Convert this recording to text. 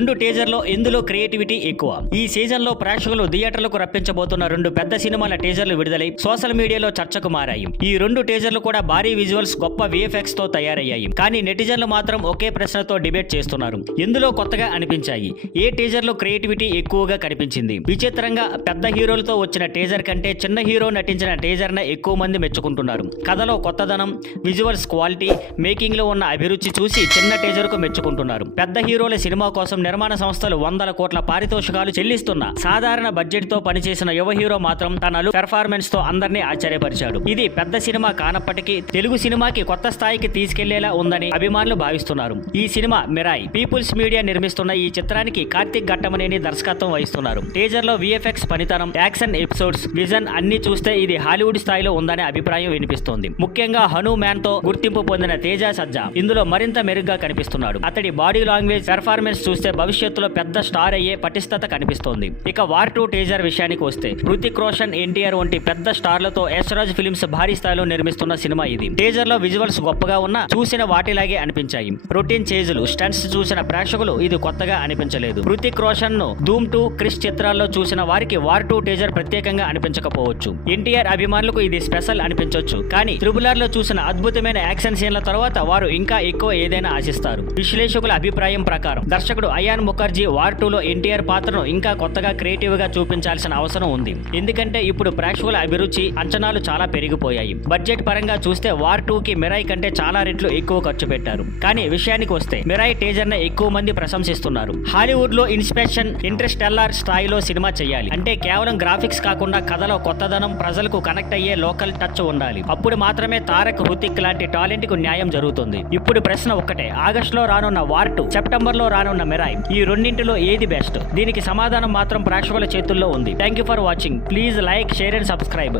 రెండు టీజర్లో ఎందులో క్రియేటివిటీ ఎక్కువ? ఈ సీజన్ లో ప్రేక్షకులు థియేటర్లకు రప్పించబోతున్న రెండు పెద్ద సినిమాల టీజర్లు విడుదలై సోషల్ మీడియాలో చర్చకు మారాయి. ఈ రెండు టీజర్లు కూడా భారీ విజువల్స్, గొప్ప విఎఫ్ఎక్స్ తో తయారయ్యాయి. కానీ నెటిజన్లు మాత్రం ఒకే ప్రశ్నతో డిబేట్ చేస్తున్నారు. ఎందులో కొత్తగా అనిపించాయి? ఏ టీజర్ లో క్రియేటివిటీ ఎక్కువగా కనిపించింది? విచిత్రంగా పెద్ద హీరోలతో వచ్చిన టీజర్ కంటే చిన్న హీరో నటించిన టీజర్ నే ఎక్కువ మంది మెచ్చుకుంటున్నారు. కథలో కొత్తదనం, విజువల్స్ క్వాలిటీ, మేకింగ్ లో ఉన్న అభిరుచి చూసి చిన్న టీజర్ కు మెచ్చుకుంటున్నారు. పెద్ద హీరోల సినిమా కోసం నిర్మాణ సంస్థలు వందల కోట్ల పారితోషికాలు చెల్లిస్తున్న సాధారణ బడ్జెట్ తో పనిచేసిన యువ హీరో మాత్రం తన పెర్ఫార్మెన్స్ తో అందరినీ ఆశ్చర్యపరిచాడు. ఇది పెద్ద సినిమా కానప్పటికీ తెలుగు సినిమాకి కొత్త స్థాయికి తీసుకెళ్లేలా ఉందని అభిమానులు భావిస్తున్నారు. ఈ సినిమా మిరాయ్ పీపుల్స్ మీడియా నిర్మిస్తున్న ఈ చిత్రానికి కార్తిక్ ఘట్టమనేని దర్శకత్వం వహిస్తున్నారు. టీజర్ లో విఎఫ్ఎక్స్ పనితనం, యాక్షన్ ఎపిసోడ్స్, విజన్ అన్ని చూస్తే ఇది హాలీవుడ్ స్థాయిలో ఉందనే అభిప్రాయం వినిపిస్తోంది. ముఖ్యంగా హనుమాన్ తో గుర్తింపు పొందిన తేజ సజ్జా ఇందులో మరింత మెరుగ్గా కనిపిస్తున్నాడు. అతడి బాడీ లాంగ్వేజ్, పెర్ఫార్మెన్స్ చూస్తే భవిష్యత్తులో పెద్ద స్టార్ అయ్యే పటిష్టత కనిపిస్తోంది. ఇక వార్ 2 టీజర్ విషయానికి వస్తే హృతిక్ రోషన్, ఎన్టీఆర్ వంటి పెద్ద స్టార్లతో యశ్రాజ్ ఫిల్మ్స్ భారీ స్థాయిలో నిర్మిస్తున్న సినిమా ఇది. టీజర్ లో విజువల్స్ గొప్పగా ఉన్నా చూసిన వాటిలాగే అనిపించాయి. రొటీన్ చేజులు, స్టంట్స్ చూసిన ప్రేక్షకులు ఇది కొత్తగా అనిపించలేదు. హృతిక్ రోషన్ ను ధూమ్ 2, క్రిష్ చిత్రాల్లో చూసిన వారికి వార్ 2 టీజర్ ప్రత్యేకంగా అనిపించకపోవచ్చు. ఎన్టీఆర్ అభిమానులకు ఇది స్పెషల్ అనిపించవచ్చు. కానీ త్రిబుల్-ఆర్ లో చూసిన అద్భుతమైన యాక్షన్ సీన్ల తర్వాత వారు ఇంకా ఎక్కువ ఏదైనా ఆశిస్తారు. విశ్లేషకుల అభిప్రాయం ప్రకారం దర్శకుడు అయాన్ ముఖర్జీ వార్ 2 లో ఎన్టీఆర్ పాత్రను ఇంకా కొత్తగా క్రియేటివ్ గా చూపించాల్సిన అవసరం ఉంది. ఎందుకంటే ఇప్పుడు ప్రేక్షకుల అభిరుచి, అంచనాలు చాలా పెరిగిపోయాయి. బడ్జెట్ పరంగా చూస్తే వార్ 2 కి మిరాయ్ కంటే చాలా రెట్లు ఎక్కువ ఖర్చు పెట్టారు. కానీ విషయానికి వస్తే మిరాయ్ టీజర్ ని ఎక్కువ మంది ప్రశంసిస్తున్నారు. హాలీవుడ్ లో ఇన్స్పిరేషన్ ఇంటర్స్టెల్లార్ స్థాయిలో సినిమా చేయాలి అంటే కేవలం గ్రాఫిక్స్ కాకుండా కథలో కొత్తదనం, ప్రజలకు కనెక్ట్ అయ్యే లోకల్ టచ్ ఉండాలి. అప్పుడు మాత్రమే తారక్, హృతిక్ లాంటి టాలెంట్ కు న్యాయం జరుగుతుంది. ఇప్పుడు ప్రశ్న ఒక్కటే, ఆగస్టులో రానున్న వార్ 2, సెప్టెంబర్ లో రానున్న మిరాయ్, ఈ రెండింటిలో ఏది బెస్ట్? దీనికి సమాధానం మాత్రం ప్రేక్షకుల చేతుల్లో ఉంది. Thank you for watching. Please like, share and subscribe.